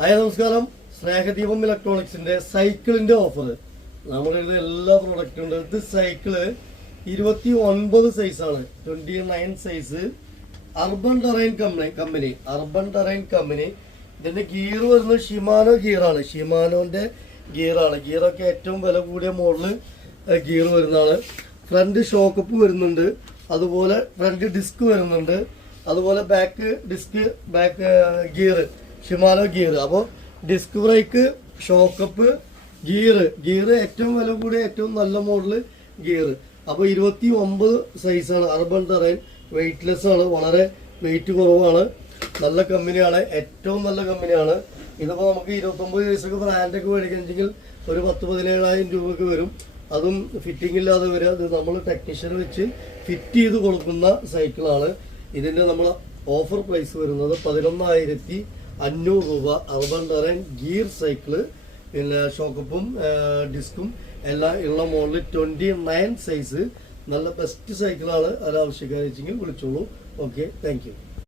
Hi നമസ്കാരം. സ്നേഹദീപം ഇലക്ട്രോണിക്സിന്റെ സൈക്കിളിന്റെ offer നമ്മുടെ എല്ലാ പ്രൊഡക്റ്റും ഉണ്ട്. ഇത് സൈക്കിള് 29 സൈസാണ്, 29 സൈസ്. Urban terrain company. ഇതിന്റെ ഗിയർ വരുന്നത് ഷിമാനോ ഗിയറാണ്. ഷിമാനോന്റെ ഗിയറൊക്കെ ഏറ്റവും വില കൂടിയ മോഡല് ഗിയർ വരുന്നതാണ്. ഫ്രണ്ട് ഷോക്കപ്പ് വരുന്നുണ്ട്, അതുപോലെ ഫ്രണ്ട് ഡിസ്ക് വരുന്നുണ്ട്, അതുപോലെ back disk, back gear Shimano gear. അപ്പോൾ ഡിസ്ക് ബ്രേക്ക്, ഷോക്കപ്പ്, ഗിയർ ഏറ്റവും വില കൂടിയ ഏറ്റവും നല്ല മോഡല് ഗിയർ. അപ്പോൾ 29 സൈസാണ്. അർബൻ ടെറൈൻ വെയിറ്റ്ലെസ് ആണ്, വളരെ വെയിറ്റ് കുറവാണ്. നല്ല കമ്പനിയാണ്, ഏറ്റവും നല്ല കമ്പനിയാണ്. ഇതിപ്പോൾ നമുക്ക് 29 സൈസൊക്കെ ബ്രാൻഡൊക്കെ മേടിക്കണമെങ്കിൽ ഒരു 10-17,000 രൂപയ്ക്ക് വരും. അതും ഫിറ്റിംഗ് ഇല്ലാതെ വരിക. ഇത് നമ്മൾ ടെക്നീഷ്യൻ വെച്ച് ഫിറ്റ് ചെയ്ത് കൊടുക്കുന്ന സൈക്കിളാണ്. ഇതിൻ്റെ നമ്മൾ ഓഫർ പ്രൈസ് വരുന്നത് 11,500 രൂപ. അർബൻ ടെറൈൻ ഗിയർ സൈക്കിള്, പിന്നെ ഷോക്കപ്പും ഡിസ്കും എല്ലാം ഉള്ള മോഡൽ 29 സൈസ്. നല്ല ബെസ്റ്റ് സൈക്കിളാണ്. അത് ആവശ്യക്കാരെങ്കിൽ വിളിച്ചോളൂ. Okay, thank you.